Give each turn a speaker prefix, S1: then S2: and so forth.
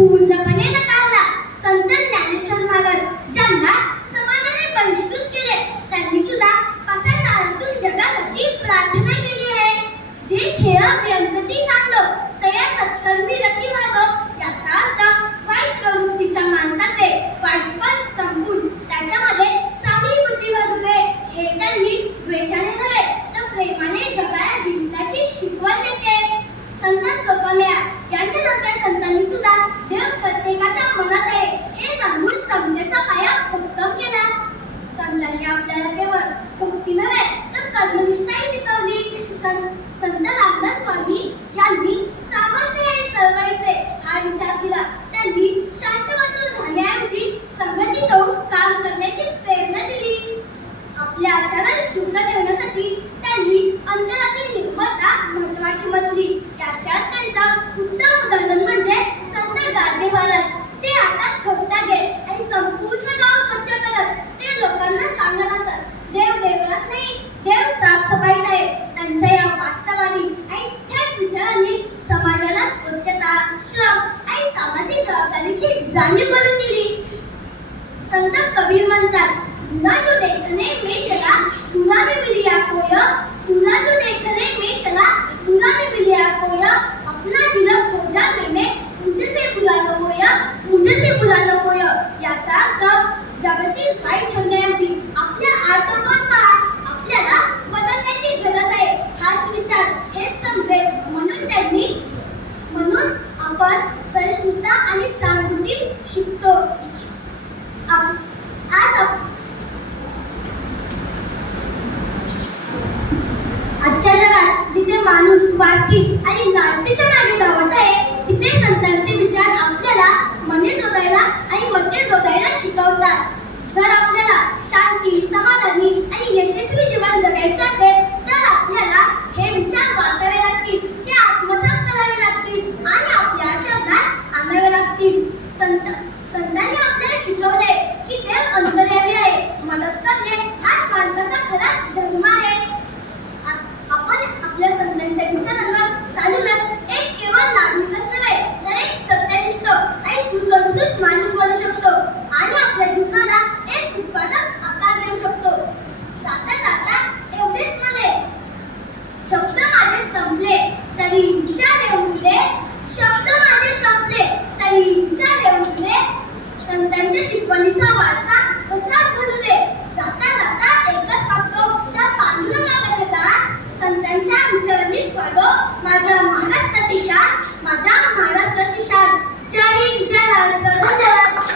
S1: पूर्णपणे नकारला. संत ज्ञानेश्वर महाराज ज्यांना समाजाने बहिष्कृत केले त्यांनी सुद्धा पसरणाऱ्यातून जगासाठी प्रार्थना केली आहे. जे खेळ व्यंकटी सांडो तया सत्कर्मी रती भागो याचा अर्थ वाईट प्रवृत्तीच्या माणसाचे वाईटपण संपून त्याच्यामध्ये चांगली बुद्धी भरू दे हे त्यांनी द्वेषाने नव्हे तर प्रेमाने जगाला जिंकण्याची शिकवण देते. संत चोकमया संत कबीर म्हणतात तुला जो देखने में चला, तुला ने मिलिया कोय तुला जो देखने में चला, तुला ने मिलिया कोय अपना दिल खोजा मैंने, मुझे से बुला लो कोय मुझे से बुला लो कोय याचा अर्थ जगातील वाईट छंदऐवजी आपल्या आत्मपण माणूस स्वार्थी आणि लालसीच्या मागे धावत आहे तिथे संतांचे विचार आपल्याला मने जोडायला आणि मते जोडायला शिकवतात. जर आपल्याला शांती समाज संतांच्या वारसा कसाच घडू दे जाता जाता एकच वाक्य त्या पांडुरंगामध्ये दान संतांच्या विचारांनी स्वागो माझ्या महाराष्ट्राची शान माझ्या महाराष्ट्राची शान. जय हिंद जय महाराष्ट्र.